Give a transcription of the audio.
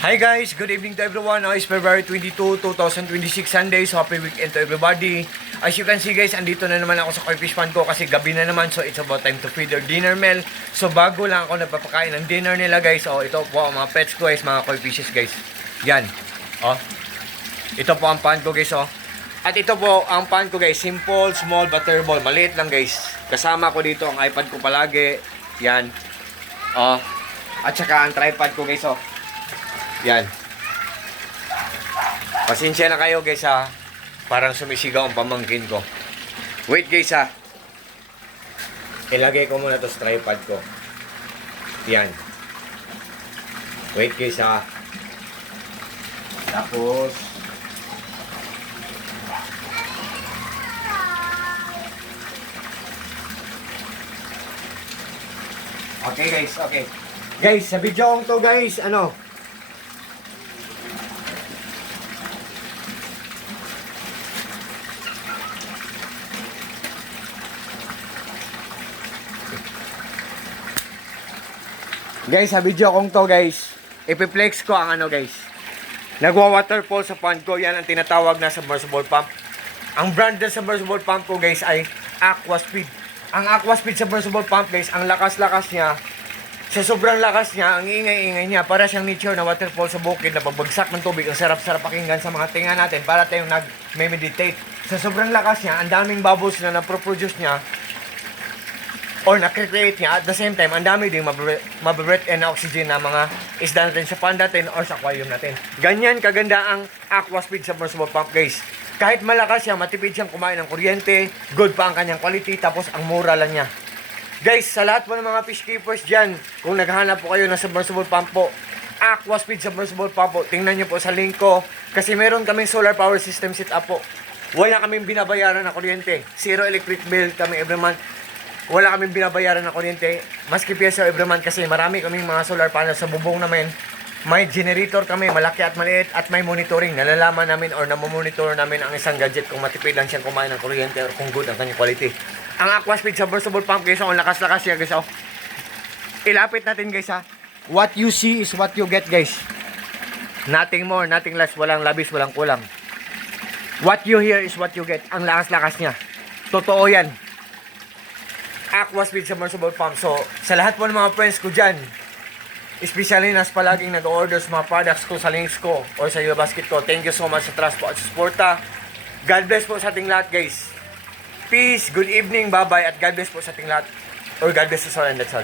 Hi guys, good evening to everyone. Now is February 22, 2026 Sunday. So happy weekend to everybody. As you can see guys, andito na naman ako sa koi fish pond ko kasi gabi na naman. So it's about time to feed their dinner meal. So bago lang ako nagpapakain ng dinner nila guys. So ito po ang mga pets ko guys, mga koi fishes guys. Yan. Oh. Ito po ang pond ko guys oh. At ito po ang pond ko guys, simple, small, butterball. Maliit lang guys. Kasama ko dito ang iPad ko palagi. Yan. Oh. At saka ang tripod ko guys oh. Yan. Pasensya na kayo guys ha. Parang sumisigaw ang pamangkin ko. Wait guys ha. Ilagay ko muna to sa tripod ko. Yan. Wait guys ha. Tapos okay guys, okay. Guys, sa video kong to guys, ano? Guys, sa video kong to guys, ipiplex ko ang ano guys. Nagwa-waterfall sa pond ko. Yan ang tinatawag na submersible pump. Ang brand ng submersible pump ko guys ay Aquaspeed. Ang Aquaspeed submersible pump guys, ang lakas-lakas niya. Sa sobrang lakas niya, ang ingay-ingay niya, para siyang nature na waterfall sa bukid na pagbagsak ng tubig. Ang sarap-sarap pakinggan sa mga tinga natin para tayong nag-meditate. Sa sobrang lakas niya, ang daming bubbles na naproproduce niya or na-create niya. At the same time, ang dami din mabibreath and oxygen na mga isda natin sa pond natin or sa aquarium natin. Ganyan kaganda ang Aquaspeed submersible pump guys. Kahit malakas siya, matipid siyang kumain ng kuryente, good pa ang kanyang quality, tapos ang mura lang niya. Guys, sa lahat po ng mga fish keepers dyan, kung naghahanap po kayo ng submersible pump po, Aquaspeed submersible pump po, tingnan nyo po sa link ko, kasi meron kaming solar power system set up po. Wala kaming binabayaran na kuryente, zero electric bill kami every month. Wala kaming binabayaran na kuryente, maski piso every month, kasi marami kaming mga solar panels sa bubong namin. May generator kami, malaki at maliit, at may monitoring. Nalalaman namin or namomonitor namin ang isang gadget kung matipid lang siyang kumain ng kuryente or kung good ang kanyang quality. Ang Aquaspeed submersible pump guys, ang lakas-lakas siya guys. Oh. Ilapit natin guys ha. What you see is what you get guys. Nothing more, nothing less. Walang labis, walang kulang. What you hear is what you get. Ang lakas-lakas niya. Totoo yan. Aquaspeed submersible pump. So, sa lahat po ng mga friends ko dyan, especially nas palaging nag-order sa mga products ko sa links ko or sa basket ko, thank you so much sa trust po at suporta. God bless po sa ating lahat guys. Peace, good evening, bye-bye, at God bless po sa ating lahat. Or God bless us all and that's all.